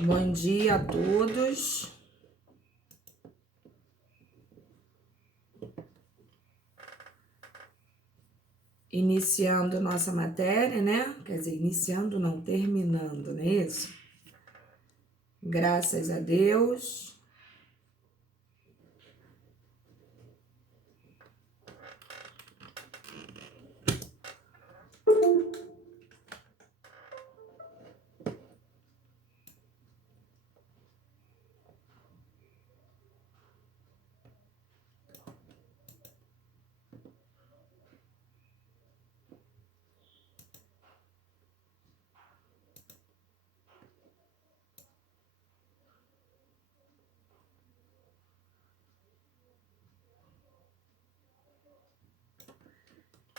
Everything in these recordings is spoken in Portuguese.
Bom dia a todos. Iniciando nossa matéria, né? Quer dizer, iniciando não, terminando, não é isso? Graças a Deus.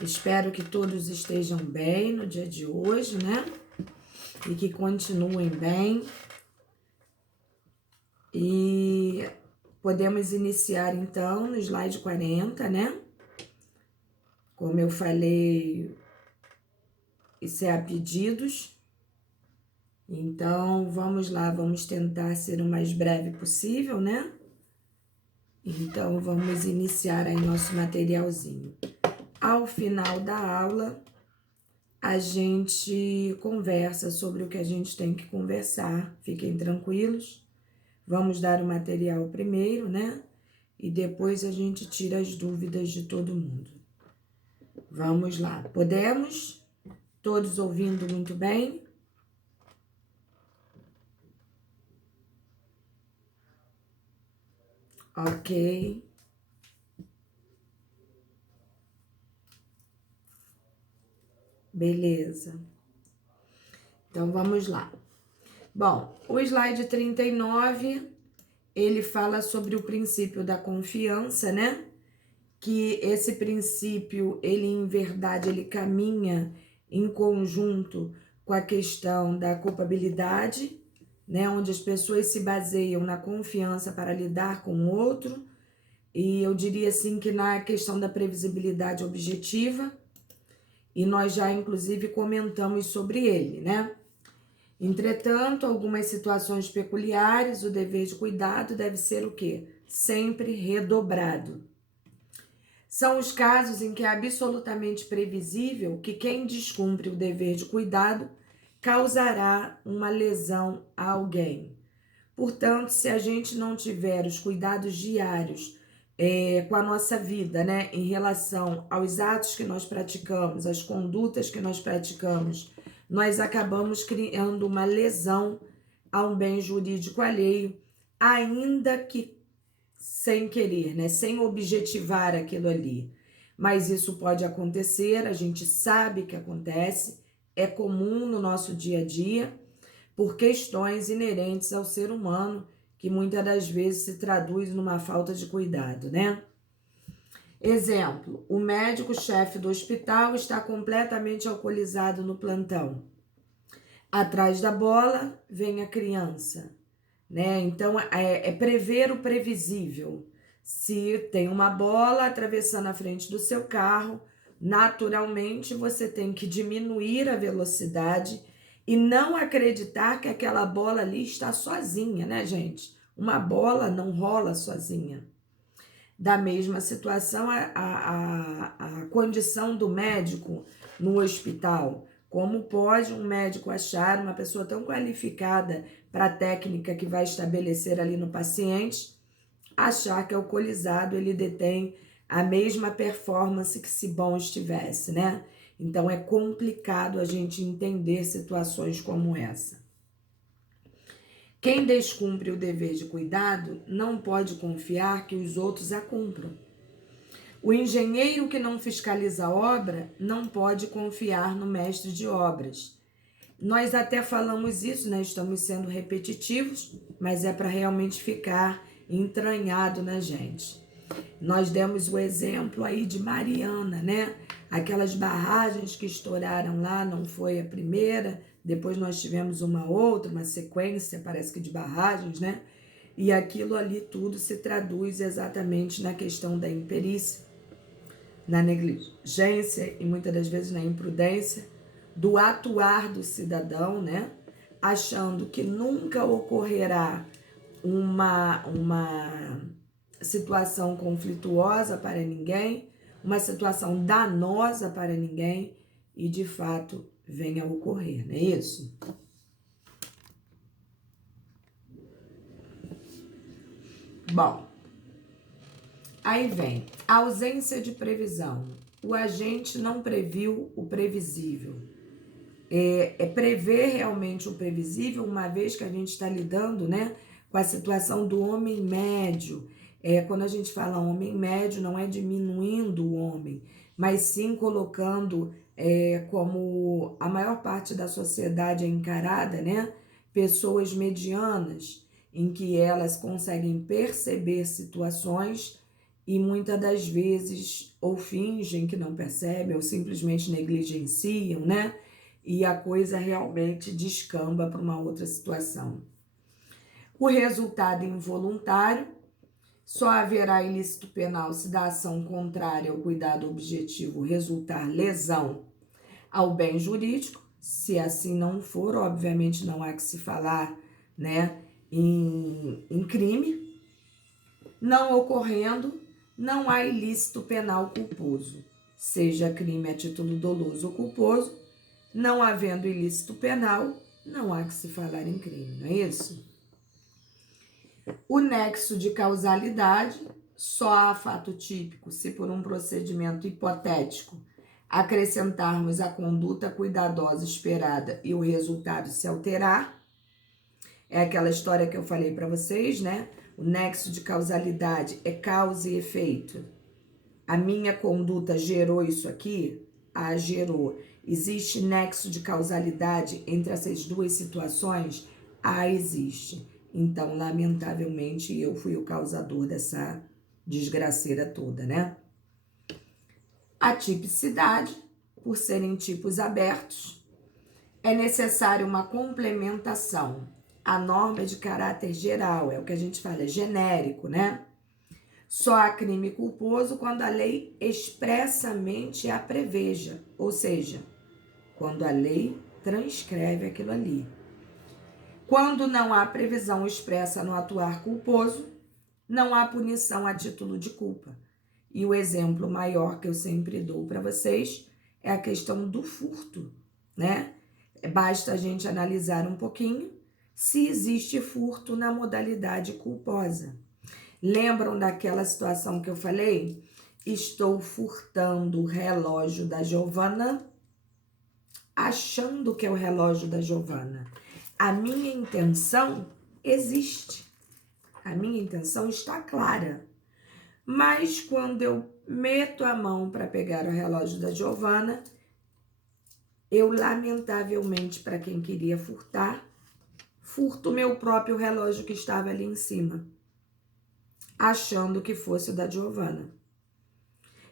Espero que todos estejam bem no dia de hoje, né? E que continuem bem. E podemos iniciar então no slide 40, né? Como eu falei, isso é a pedidos. Então, vamos lá, vamos tentar ser o mais breve possível, né? Então, vamos iniciar aí nosso materialzinho. Ao final da aula, a gente conversa sobre o que a gente tem que conversar. Fiquem tranquilos. Vamos dar o material primeiro, né? E depois a gente tira as dúvidas de todo mundo. Vamos lá. Podemos? Todos ouvindo muito bem? Ok. Beleza. Então, vamos lá. Bom, o slide 39, ele fala sobre o princípio da confiança, né? Que esse princípio, ele em verdade, ele caminha em conjunto com a questão da culpabilidade, né? Onde as pessoas se baseiam na confiança para lidar com o outro. E eu diria assim que na questão da previsibilidade objetiva, e nós já inclusive comentamos sobre ele, né? Entretanto, algumas situações peculiares, o dever de cuidado deve ser o quê? Sempre redobrado. São os casos em que é absolutamente previsível que quem descumpre o dever de cuidado causará uma lesão a alguém. Portanto, se a gente não tiver os cuidados diários com a nossa vida, né, em relação aos atos que nós praticamos, às condutas que nós praticamos, nós acabamos criando uma lesão a um bem jurídico alheio, ainda que sem querer, né, sem objetivar aquilo ali. Mas isso pode acontecer, a gente sabe que acontece, é comum no nosso dia a dia, por questões inerentes ao ser humano, que muitas das vezes se traduz numa falta de cuidado, né? Exemplo, o médico-chefe do hospital está completamente alcoolizado no plantão. Atrás da bola vem a criança, né? Então, é prever o previsível. Se tem uma bola atravessando a frente do seu carro, naturalmente você tem que diminuir a velocidade e não acreditar que aquela bola ali está sozinha, né, gente? Uma bola não rola sozinha. Da mesma situação, a condição do médico no hospital. Como pode um médico achar uma pessoa tão qualificada para a técnica que vai estabelecer ali no paciente, achar que alcoolizado ele detém a mesma performance que se bom estivesse, né? Então é complicado a gente entender situações como essa. Quem descumpre o dever de cuidado não pode confiar que os outros a cumpram. O engenheiro que não fiscaliza a obra não pode confiar no mestre de obras. Nós até falamos isso, né? Estamos sendo repetitivos, mas é para realmente ficar entranhado na gente. Nós demos o exemplo aí de Mariana, né? Aquelas barragens que estouraram lá, não foi a primeira, depois nós tivemos uma outra, uma sequência, parece que de barragens, né? E aquilo ali tudo se traduz exatamente na questão da imperícia, na negligência e muitas das vezes na imprudência do atuar do cidadão, né? achando que nunca ocorrerá uma situação conflituosa para ninguém, uma situação danosa para ninguém, e de fato venha a ocorrer, não é isso? Bom, aí vem a ausência de previsão. O agente não previu o previsível. É prever realmente o previsível, uma vez que a gente está lidando, né, com a situação do homem médio. Quando a gente fala homem médio, não é diminuindo o homem, mas sim colocando como a maior parte da sociedade é encarada, né, pessoas medianas, em que elas conseguem perceber situações e muitas das vezes ou fingem que não percebem ou simplesmente negligenciam, né? E a coisa realmente descamba para uma outra situação. O resultado involuntário: só haverá ilícito penal se da ação contrária ao cuidado objetivo resultar lesão ao bem jurídico. Se assim não for, obviamente não há que se falar, né, em crime. Não ocorrendo, não há ilícito penal culposo, seja crime a título doloso ou culposo. Não havendo ilícito penal, não há que se falar em crime, não é isso? O nexo de causalidade: só há fato típico se por um procedimento hipotético acrescentarmos a conduta cuidadosa esperada e o resultado se alterar. É aquela história que eu falei para vocês, né? O nexo de causalidade é causa e efeito. A minha conduta gerou isso aqui? Ah, gerou. Existe nexo de causalidade entre essas duas situações? Ah, existe. Então, lamentavelmente, eu fui o causador dessa desgraceira toda, né? A tipicidade: por serem tipos abertos, é necessário uma complementação. A norma é de caráter geral, é o que a gente fala, é genérico, né? Só há crime culposo quando a lei expressamente a preveja, ou seja, quando a lei transcreve aquilo ali. Quando não há previsão expressa no atuar culposo, não há punição a título de culpa. E o exemplo maior que eu sempre dou para vocês é a questão do furto, né? Basta a gente analisar um pouquinho se existe furto na modalidade culposa. Lembram daquela situação que eu falei? Estou furtando o relógio da Giovana, achando que é o relógio da Giovana. A minha intenção existe. A minha intenção está clara. Mas quando eu meto a mão para pegar o relógio da Giovana, eu, lamentavelmente, para quem queria furtar, furto o meu próprio relógio que estava ali em cima, achando que fosse o da Giovana.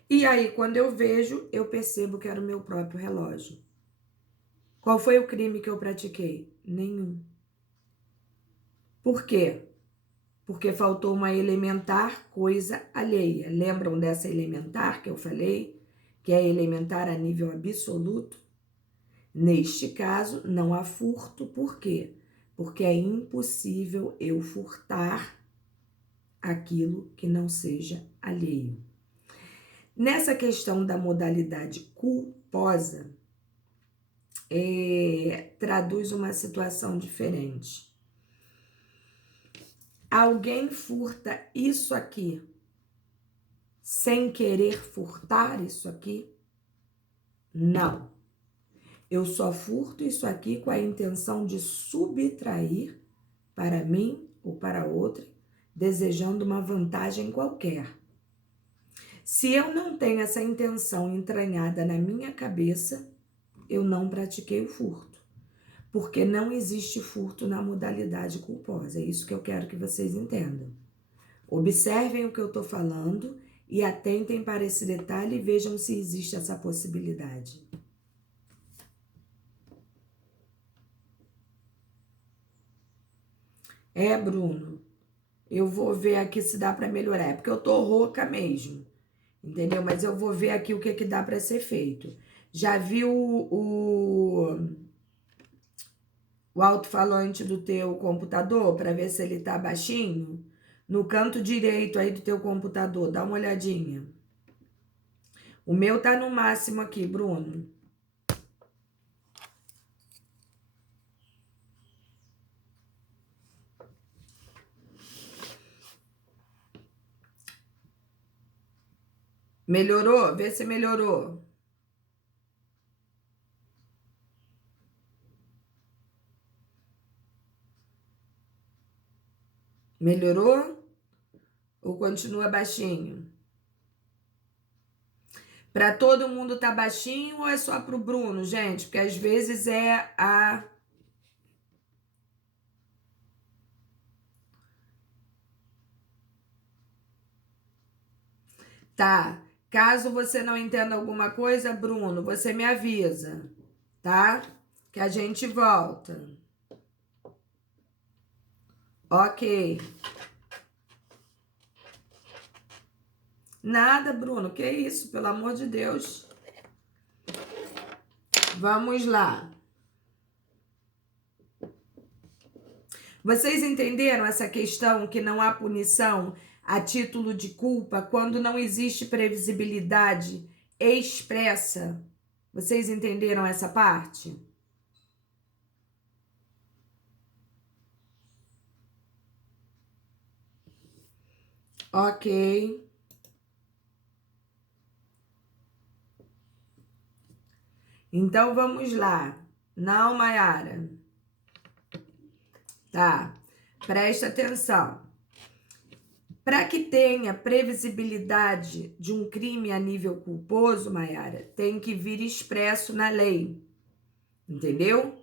E aí, quando eu vejo, eu percebo que era o meu próprio relógio. Qual foi o crime que eu pratiquei? Nenhum. Por quê? Porque faltou uma elementar coisa alheia. Lembram dessa elementar que eu falei? Que é elementar a nível absoluto? Neste caso, não há furto. Por quê? Porque é impossível eu furtar aquilo que não seja alheio. Nessa questão da modalidade culposa, traduz uma situação diferente. Alguém furta isso aqui sem querer furtar isso aqui? Não. Eu só furto isso aqui com a intenção de subtrair para mim ou para outra, desejando uma vantagem qualquer. Se eu não tenho essa intenção entranhada na minha cabeça, eu não pratiquei o furto, porque não existe furto na modalidade culposa. É isso que eu quero que vocês entendam. Observem o que eu estou falando e atentem para esse detalhe e vejam se existe essa possibilidade. Bruno, eu vou ver aqui se dá para melhorar, porque eu tô rouca mesmo, entendeu? Mas eu vou ver aqui o que dá para ser feito. Já viu o o alto-falante do teu computador para ver se ele tá baixinho? No canto direito aí do teu computador, dá uma olhadinha. O meu tá no máximo aqui, Bruno. Melhorou? Vê se melhorou. Melhorou? Ou continua baixinho? Para todo mundo tá baixinho ou é só pro Bruno, gente? Porque às vezes é a... Tá. Caso você não entenda alguma coisa, Bruno, você me avisa, tá? Que a gente volta. Ok. Nada, Bruno. Que isso? Pelo amor de Deus. Vamos lá. Vocês entenderam essa questão que não há punição a título de culpa quando não existe previsibilidade expressa? Vocês entenderam essa parte? Ok. Então vamos lá. Não, Mayara. Tá. Presta atenção. Para que tenha previsibilidade de um crime a nível culposo, Mayara, tem que vir expresso na lei. Entendeu?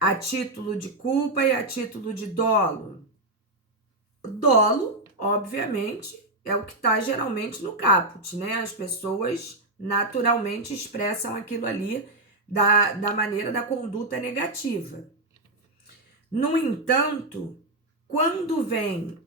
A título de culpa e a título de dolo. Dolo, obviamente, é o que está geralmente no caput, né? As pessoas naturalmente expressam aquilo ali da maneira da conduta negativa. No entanto, quando vem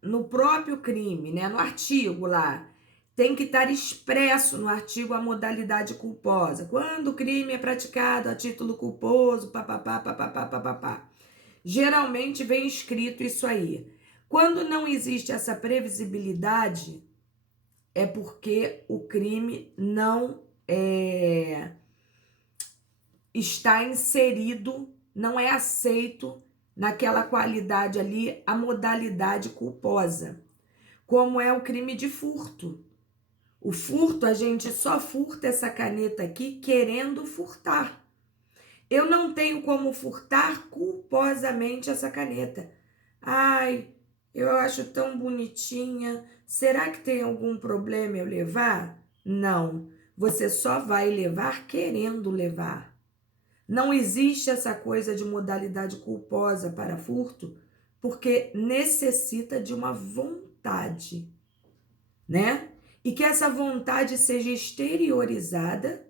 no próprio crime, né, no artigo lá, tem que estar expresso no artigo a modalidade culposa. Quando o crime é praticado a título culposo, papapá, papapá, papapá. Geralmente vem escrito isso aí. Quando não existe essa previsibilidade, é porque o crime não está inserido, não é aceito naquela qualidade ali a modalidade culposa, como é o crime de furto. O furto, a gente só furta essa caneta aqui querendo furtar. Eu não tenho como furtar culposamente essa caneta. Ai, eu acho tão bonitinha. Será que tem algum problema eu levar? Não. Você só vai levar querendo levar. Não existe essa coisa de modalidade culposa para furto, porque necessita de uma vontade, né? E que essa vontade seja exteriorizada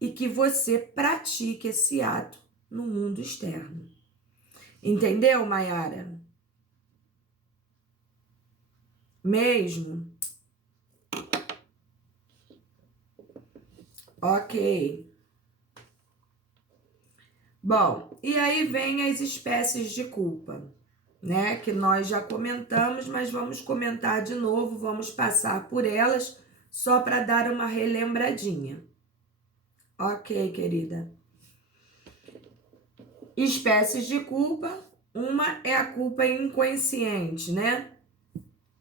e que você pratique esse ato no mundo externo. Entendeu, Mayara? Mesmo? Ok. Bom, e aí vem as espécies de culpa, né? Que nós já comentamos, mas vamos comentar de novo, vamos passar por elas só para dar uma relembradinha. Ok, querida. Espécies de culpa, uma é a culpa inconsciente, né?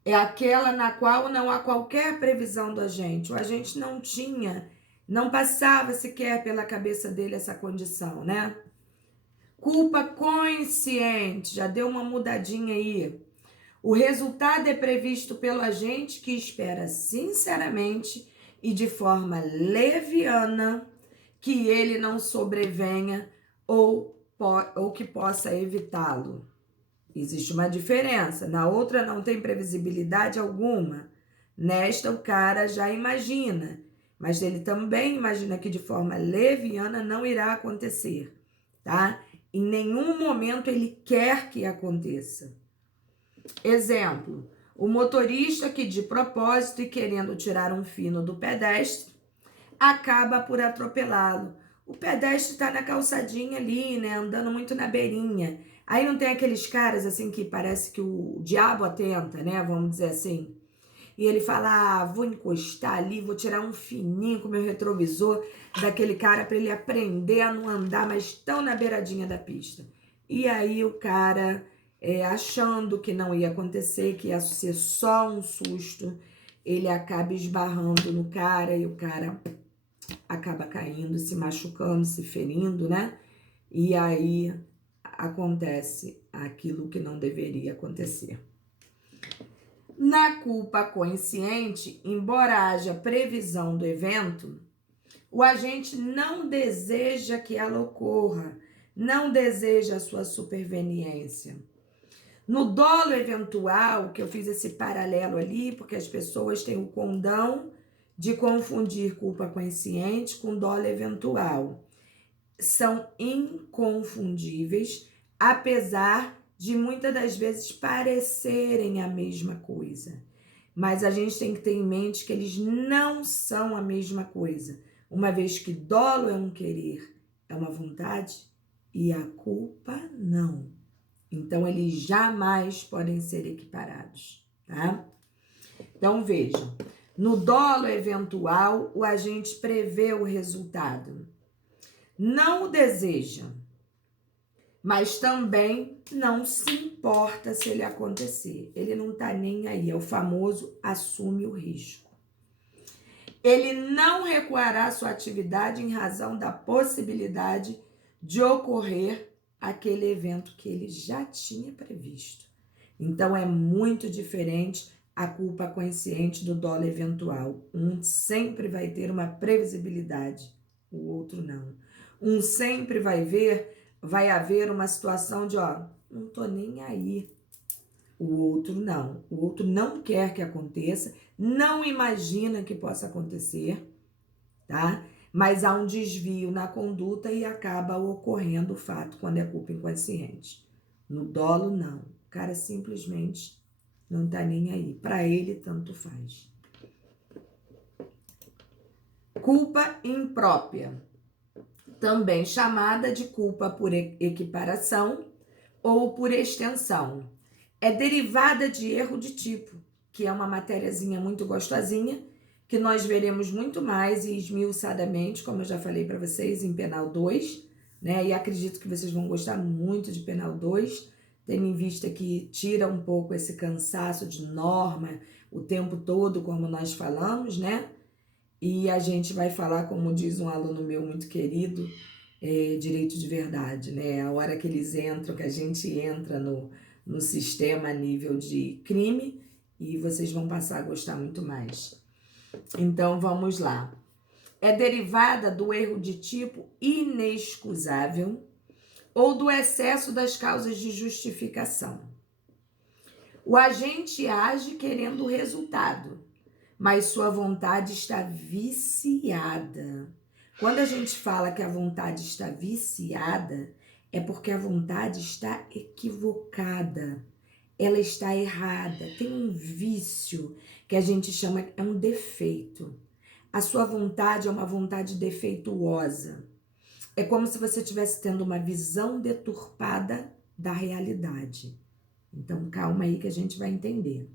É aquela na qual não há qualquer previsão do agente. O agente não tinha, não passava sequer pela cabeça dele essa condição, né? Culpa consciente, já deu uma mudadinha aí. O resultado é previsto pelo agente que espera sinceramente e de forma leviana que ele não sobrevenha ou que possa evitá-lo. Existe uma diferença. Na outra não tem previsibilidade alguma. Nesta o cara já imagina, mas ele também imagina que de forma leviana não irá acontecer, tá? Em nenhum momento ele quer que aconteça. Exemplo, o motorista que de propósito e querendo tirar um fino do pedestre, acaba por atropelá-lo. O pedestre tá na calçadinha ali, né? Andando muito na beirinha. Aí não tem aqueles caras assim que parece que o diabo atenta, né? Vamos dizer assim. E ele fala: ah, vou encostar ali, vou tirar um fininho com o meu retrovisor daquele cara para ele aprender a não andar mais tão na beiradinha da pista. E aí o cara, achando que não ia acontecer, que ia ser só um susto, ele acaba esbarrando no cara e o cara acaba caindo, se machucando, se ferindo, né? E aí acontece aquilo que não deveria acontecer. Na culpa consciente, embora haja previsão do evento, o agente não deseja que ela ocorra, não deseja a sua superveniência. No dolo eventual, que eu fiz esse paralelo ali, porque as pessoas têm o condão de confundir culpa consciente com dolo eventual. São inconfundíveis, apesar de muitas das vezes parecerem a mesma coisa. Mas a gente tem que ter em mente que eles não são a mesma coisa, uma vez que dolo é um querer, é uma vontade, e a culpa não. Então, eles jamais podem ser equiparados, tá? Então, vejam, no dolo eventual, o agente prevê o resultado. Não o deseja, mas também não se importa se ele acontecer. Ele não tá nem aí, é o famoso assume o risco. Ele não recuará sua atividade em razão da possibilidade de ocorrer aquele evento que ele já tinha previsto. Então, é muito diferente a culpa consciente do dolo eventual. Um sempre vai ter uma previsibilidade, o outro não. Um sempre vai haver uma situação de, ó, não tô nem aí. O outro não. O outro não quer que aconteça, não imagina que possa acontecer, tá? Mas há um desvio na conduta e acaba ocorrendo o fato quando é culpa inconsciente. No dolo, não. O cara simplesmente não tá nem aí. Para ele, tanto faz. Culpa imprópria, também chamada de culpa por equiparação ou por extensão. É derivada de erro de tipo, que é uma matériazinha muito gostosinha, que nós veremos muito mais e esmiuçadamente, como eu já falei para vocês, em Penal 2, né? E acredito que vocês vão gostar muito de Penal 2, tendo em vista que tira um pouco esse cansaço de norma o tempo todo, como nós falamos, né? E a gente vai falar, como diz um aluno meu muito querido, direito de verdade, né? A hora que eles entram, que a gente entra no sistema a nível de crime, e vocês vão passar a gostar muito mais. Então, vamos lá. É derivada do erro de tipo inexcusável ou do excesso das causas de justificação. O agente age querendo o resultado, mas sua vontade está viciada. Quando a gente fala que a vontade está viciada, é porque a vontade está equivocada. Ela está errada, tem um vício que a gente chama, é um defeito. A sua vontade é uma vontade defeituosa. É como se você estivesse tendo uma visão deturpada da realidade. Então, calma aí que a gente vai entender.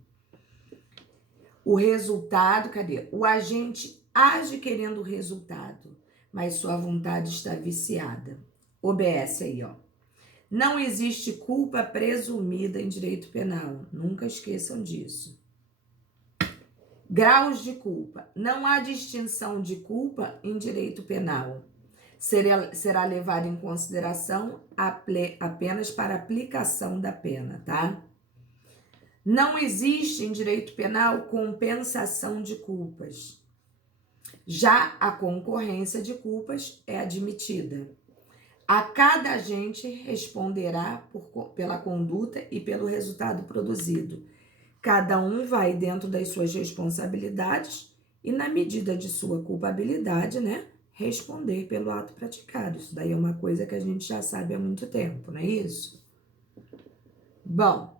O resultado, cadê? O agente age querendo o resultado, mas sua vontade está viciada. OBS aí, ó. Não existe culpa presumida em direito penal. Nunca esqueçam disso. Graus de culpa. Não há distinção de culpa em direito penal. Será levado em consideração apenas para aplicação da pena, tá? Não existe em direito penal compensação de culpas. Já a concorrência de culpas é admitida. A cada agente responderá pela conduta e pelo resultado produzido. Cada um vai dentro das suas responsabilidades e, na medida de sua culpabilidade, né, responder pelo ato praticado. Isso daí é uma coisa que a gente já sabe há muito tempo, não é isso? Bom,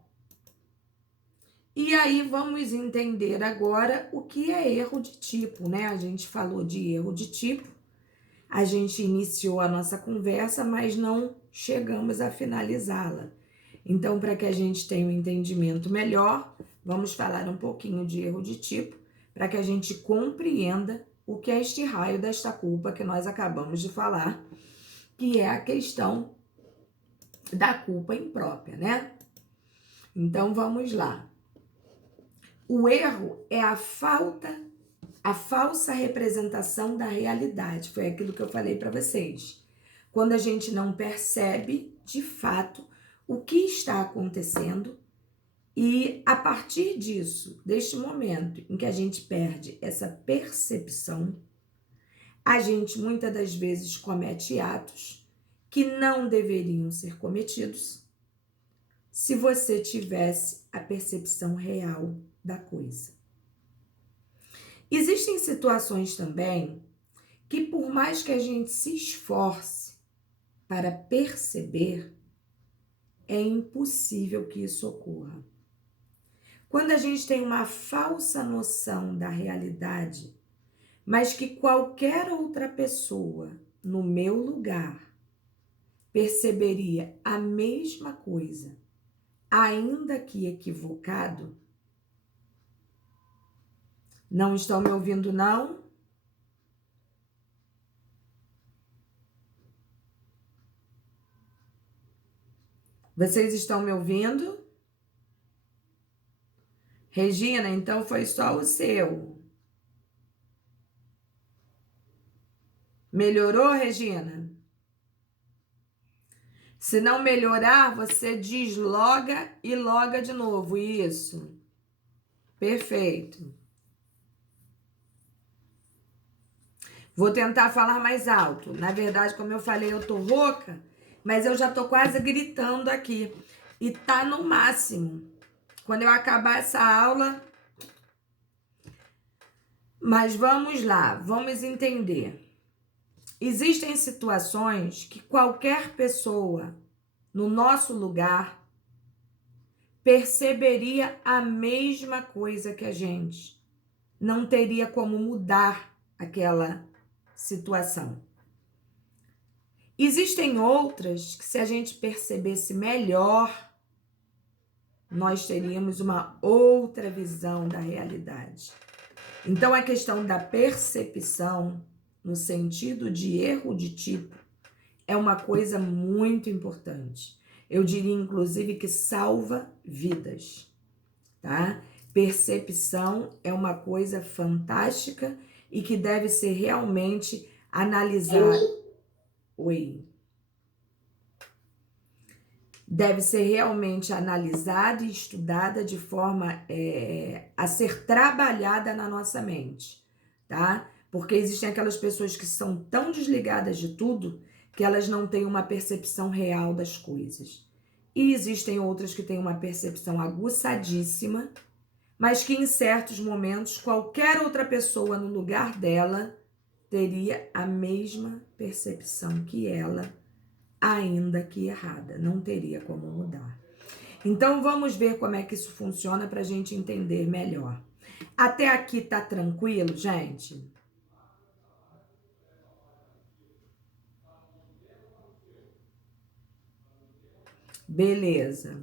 e aí vamos entender agora o que é erro de tipo, né? A gente falou de erro de tipo, a gente iniciou a nossa conversa, mas não chegamos a finalizá-la. Então, para que a gente tenha um entendimento melhor, vamos falar um pouquinho de erro de tipo, para que a gente compreenda o que é este raio desta culpa que nós acabamos de falar, que é a questão da culpa imprópria, né? Então, vamos lá. O erro é a falsa representação da realidade. Foi aquilo que eu falei para vocês. Quando a gente não percebe, de fato, o que está acontecendo e a partir disso, deste momento em que a gente perde essa percepção, a gente muitas das vezes comete atos que não deveriam ser cometidos se você tivesse a percepção real da coisa. Existem situações também que, por mais que a gente se esforce para perceber, é impossível que isso ocorra. Quando a gente tem uma falsa noção da realidade, mas que qualquer outra pessoa no meu lugar perceberia a mesma coisa, ainda que equivocado. Não estão me ouvindo, não? Vocês estão me ouvindo? Regina, então foi só o seu. Melhorou, Regina? Se não melhorar, você desloga e loga de novo. Isso. Perfeito. Vou tentar falar mais alto. Na verdade, como eu falei, eu tô rouca, mas eu já tô quase gritando aqui. E tá no máximo. Quando eu acabar essa aula... Mas vamos lá, vamos entender. Existem situações que qualquer pessoa no nosso lugar perceberia a mesma coisa que a gente. Não teria como mudar aquela situação. Existem outras que, se a gente percebesse melhor, nós teríamos uma outra visão da realidade. Então, a questão da percepção, no sentido de erro de tipo, é uma coisa muito importante. Eu diria, inclusive, que salva vidas, tá? Percepção é uma coisa fantástica e que deve ser realmente analisada. Oi. Deve ser realmente analisada e estudada de forma a ser trabalhada na nossa mente, tá? Porque existem aquelas pessoas que são tão desligadas de tudo que elas não têm uma percepção real das coisas. E existem outras que têm uma percepção aguçadíssima, mas que em certos momentos qualquer outra pessoa no lugar dela teria a mesma percepção que ela, ainda que errada, não teria como mudar. Então vamos ver como é que isso funciona para a gente entender melhor. Até aqui tá tranquilo, gente? Beleza.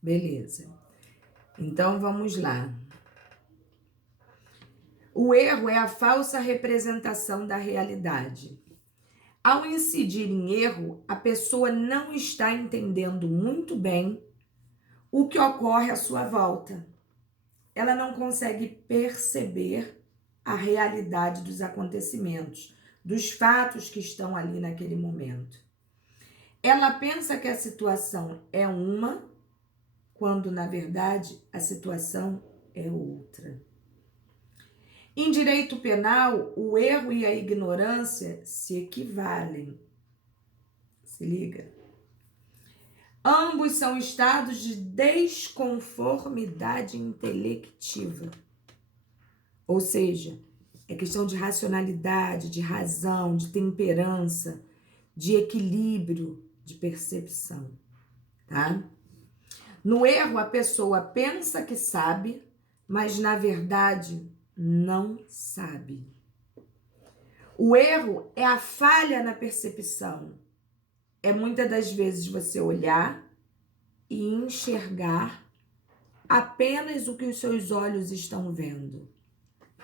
Beleza. Então vamos lá. O erro é a falsa representação da realidade. Ao incidir em erro, a pessoa não está entendendo muito bem o que ocorre à sua volta. Ela não consegue perceber a realidade dos acontecimentos, dos fatos que estão ali naquele momento. Ela pensa que a situação é uma, quando na verdade a situação é outra. Em direito penal, o erro e a ignorância se equivalem. Se liga. Ambos são estados de desconformidade intelectiva. Ou seja, é questão de racionalidade, de razão, de temperança, de equilíbrio, de percepção, tá? No erro, a pessoa pensa que sabe, mas na verdade não sabe. O erro é a falha na percepção. É muitas das vezes você olhar e enxergar apenas o que os seus olhos estão vendo,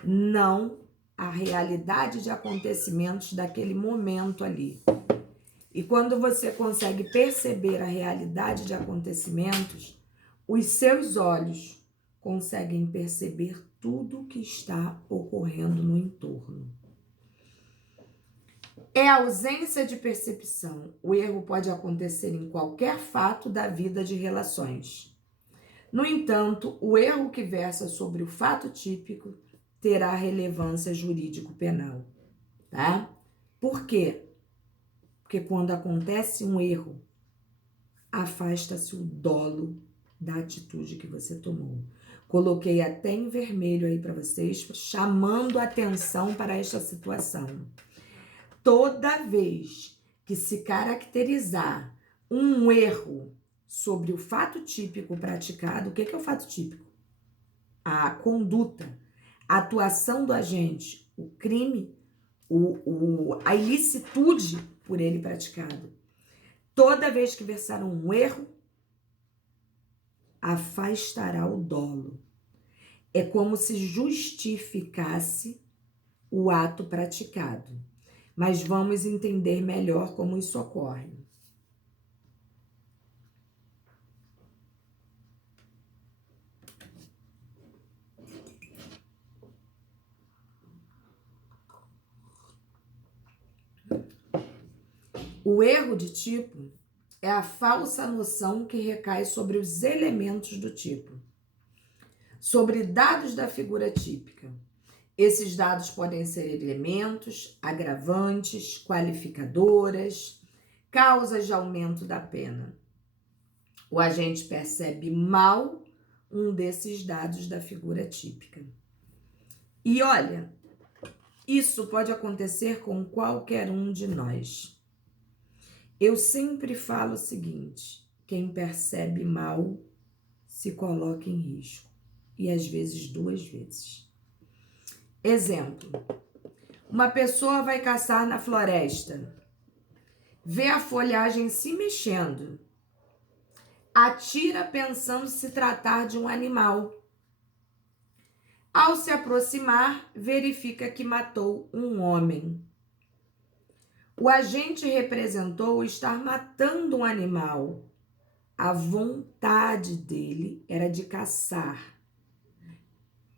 não a realidade de acontecimentos daquele momento ali. E quando você consegue perceber a realidade de acontecimentos, os seus olhos conseguem perceber tudo o que está ocorrendo no entorno. É a ausência de percepção. O erro pode acontecer em qualquer fato da vida de relações. No entanto, o erro que versa sobre o fato típico terá relevância jurídico-penal, tá? Por quê? Porque quando acontece um erro, afasta-se o dolo da atitude que você tomou. Coloquei até em vermelho aí para vocês, chamando atenção para esta situação. Toda vez que se caracterizar um erro sobre o fato típico praticado, o que é o fato típico? A conduta, a atuação do agente, o crime, a ilicitude por ele praticado. Toda vez que versar um erro, afastará o dolo. É como se justificasse o ato praticado. Mas vamos entender melhor como isso ocorre. O erro de tipo é a falsa noção que recai sobre os elementos do tipo, sobre dados da figura típica. Esses dados podem ser elementos, agravantes, qualificadoras, causas de aumento da pena. O agente percebe mal um desses dados da figura típica. E olha, isso pode acontecer com qualquer um de nós. Eu sempre falo o seguinte: quem percebe mal se coloca em risco. E às vezes 2 vezes. Exemplo: uma pessoa vai caçar na floresta, vê a folhagem se mexendo, atira pensando se tratar de um animal. Ao se aproximar, verifica que matou um homem. O agente representou estar matando um animal. A vontade dele era de caçar.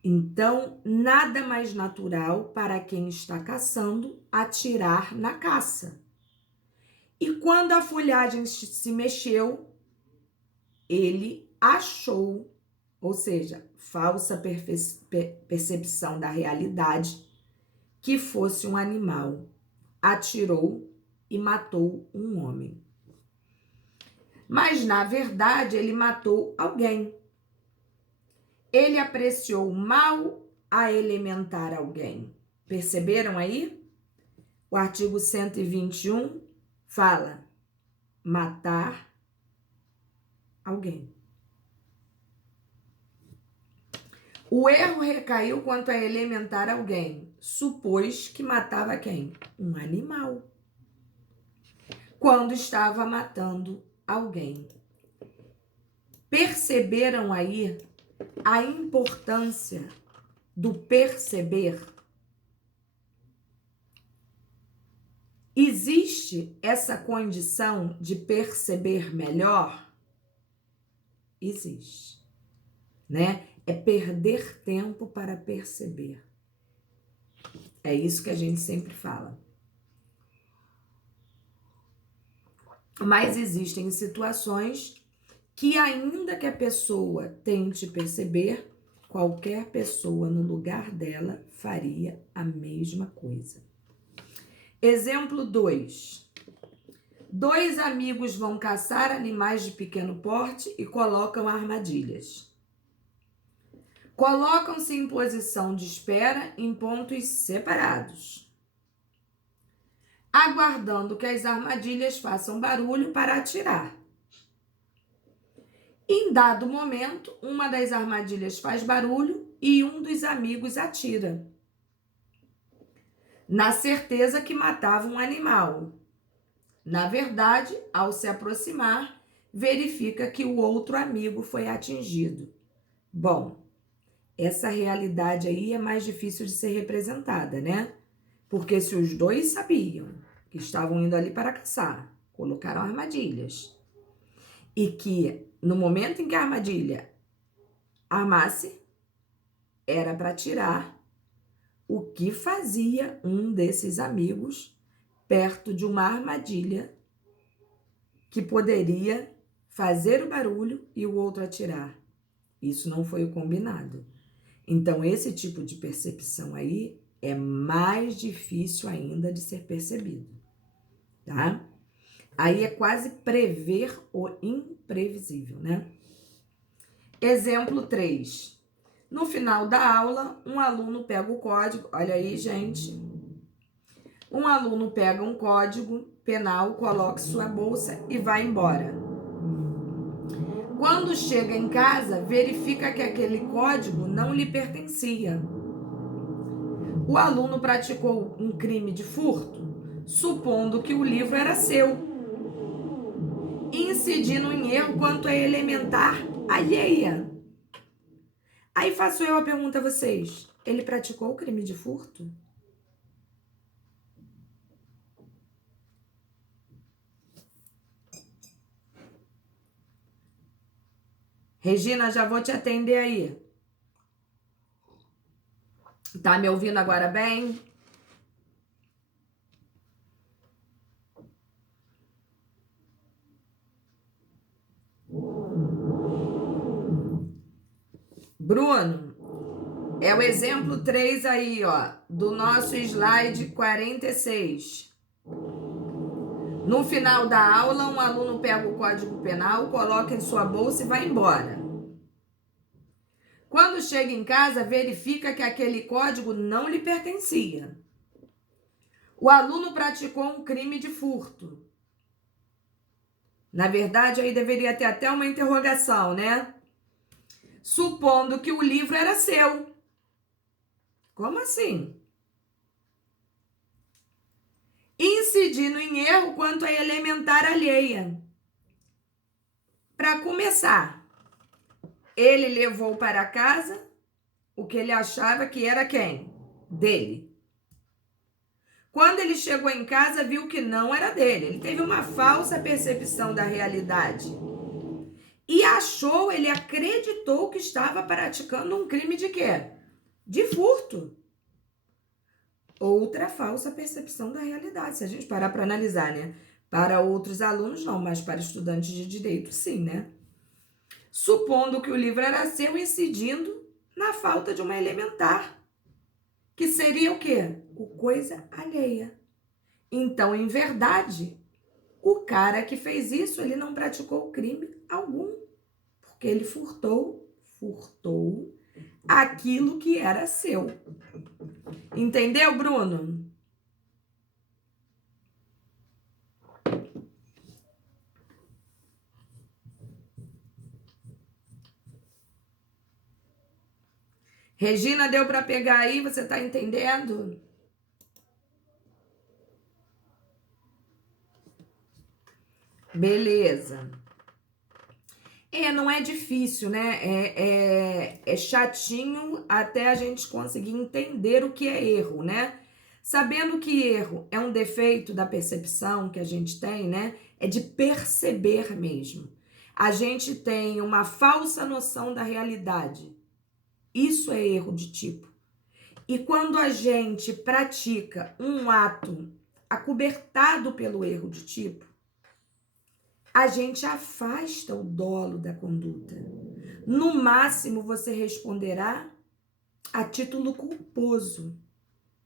Então, nada mais natural para quem está caçando atirar na caça. E quando a folhagem se mexeu, ele achou, ou seja, falsa percepção da realidade, que fosse um animal. Atirou e matou um homem. Mas, na verdade, ele matou alguém. Ele apreciou mal a elementar alguém. Perceberam aí? O artigo 121 fala matar alguém. O erro recaiu quanto a elementar alguém. Supôs que matava quem? Um animal. Quando estava matando alguém. Perceberam aí a importância do perceber? Existe essa condição de perceber melhor? Existe, né? É perder tempo para perceber. É isso que a gente sempre fala. Mas existem situações que, ainda que a pessoa tente perceber, qualquer pessoa no lugar dela faria a mesma coisa. Exemplo 2. 2 amigos vão caçar animais de pequeno porte e colocam armadilhas. Colocam-se em posição de espera em pontos separados, aguardando que as armadilhas façam barulho para atirar. Em dado momento, uma das armadilhas faz barulho e um dos amigos atira. na certeza que matava um animal. Na verdade, ao se aproximar, verifica que o outro amigo foi atingido. Bom, essa realidade aí é mais difícil de ser representada, né? Porque se os dois sabiam que estavam indo ali para caçar, colocaram armadilhas, e que no momento em que a armadilha armasse, era para tirar, o que fazia um desses amigos perto de uma armadilha que poderia fazer o barulho e o outro atirar? Isso não foi o combinado. Então, esse tipo de percepção aí é mais difícil ainda de ser percebido, tá? Aí é quase prever o imprevisível, né? Exemplo 3. No final da aula, um aluno pega o código, olha aí, gente. Um aluno pega um código penal, coloca em sua bolsa e vai embora. Quando chega em casa, verifica que aquele código não lhe pertencia. O aluno praticou um crime de furto, supondo que o livro era seu, incidindo em erro quanto a elementar alheia. Aí faço eu a pergunta a vocês: ele praticou o crime de furto? Regina, já vou te atender aí. Tá me ouvindo agora bem? Bruno, é o exemplo 3 aí, ó, do nosso slide 46. No final da aula, um aluno pega o código penal, coloca em sua bolsa e vai embora. Quando chega em casa, verifica que aquele código não lhe pertencia. O aluno praticou um crime de furto. Na verdade, aí deveria ter até uma interrogação, né? Supondo que o livro era seu. Como assim? Incidindo em erro quanto a elementar alheia. Para começar, ele levou para casa o que ele achava que era quem? Dele. Quando ele chegou em casa, viu que não era dele. Ele teve uma falsa percepção da realidade. E ele acreditou que estava praticando um crime de quê? De furto. Outra falsa percepção da realidade, se a gente parar para analisar, né? Para outros alunos, não, mas para estudantes de direito, sim, né? Supondo que o livro era seu, incidindo na falta de uma elementar, que seria o quê? O coisa alheia. Então, em verdade, o cara que fez isso, ele não praticou crime algum, porque ele furtou aquilo que era seu. Entendeu, Bruno? Regina, deu para pegar aí? Você tá entendendo? Beleza. Não é difícil, né? É chatinho até a gente conseguir entender o que é erro, né? Sabendo que erro é um defeito da percepção que a gente tem, né? É de perceber mesmo. A gente tem uma falsa noção da realidade. Isso é erro de tipo. E quando a gente pratica um ato acobertado pelo erro de tipo, a gente afasta o dolo da conduta. No máximo, você responderá a título culposo.